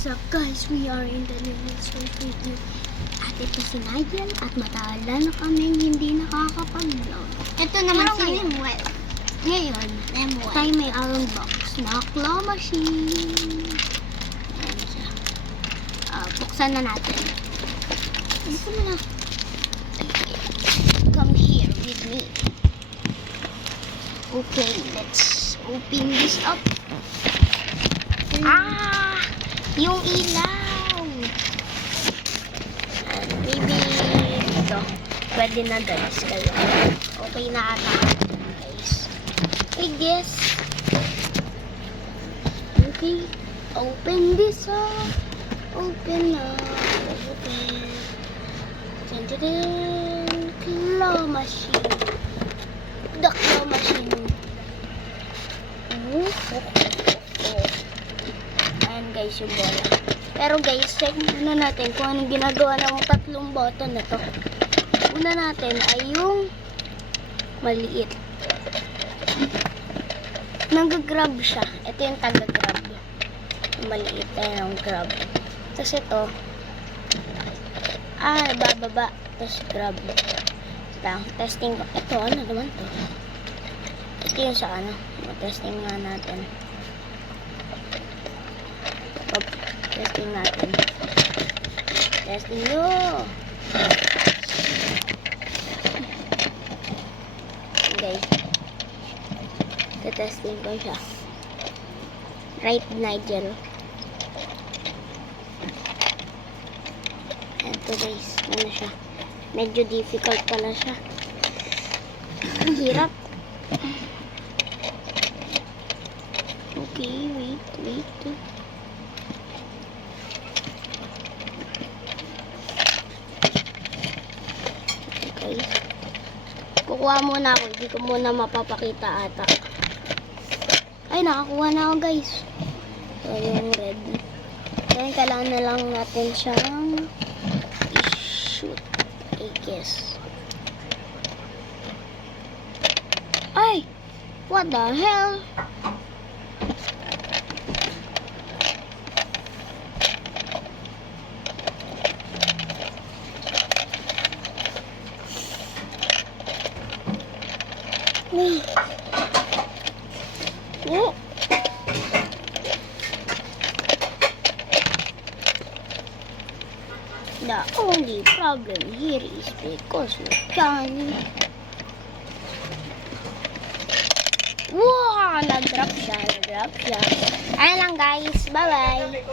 What's up guys? We are in the Linux with you. At ito si Nigel at matagal na kami hindi nakakapag-vlog. Ito naman Pero si ngayon, Lemuel. Ngayon, tayo may unbox na claw machine. Ayan siya. Buksan na natin. Buksan mo na. Come here with me. Okay, let's open this up. Yung ilaw. Maybe ito. Pwede na guys. Kaya okay na ata guys. I guess. Okay. Open this up. Open up. Open. Dun-dun-dun. Claw machine. The claw machine. Ayan guys yung bola. Pero guys, check muna natin kung anong ginagawa ng tatlong button na to. Una natin ay yung maliit. Nag-grab siya. Ito yung taga-grab. Yung maliit. Ayan yung grab. Tapos ito. Bababa. Tapos grab. Lang. Testing ko. Ito, ano naman to? Ito yung sa ano. Testing nga natin. Testing natin. Testing nyo. Guys. Testing ko siya. Right, Nigel. Ito guys. Ano siya? Medyo difficult pala siya. Ang hirap. Okay, wait. Guys. Kukuha muna ako. Hindi ko muna mapapakita ata. Ay, nakakuha na ako guys. So, yung red. Then, kailangan na lang natin siyang i-shoot. I guess. Ay! What the hell? Oh. The only problem here is because we can. Wow! Nag-drop siya. Ayan lang guys. Bye-bye.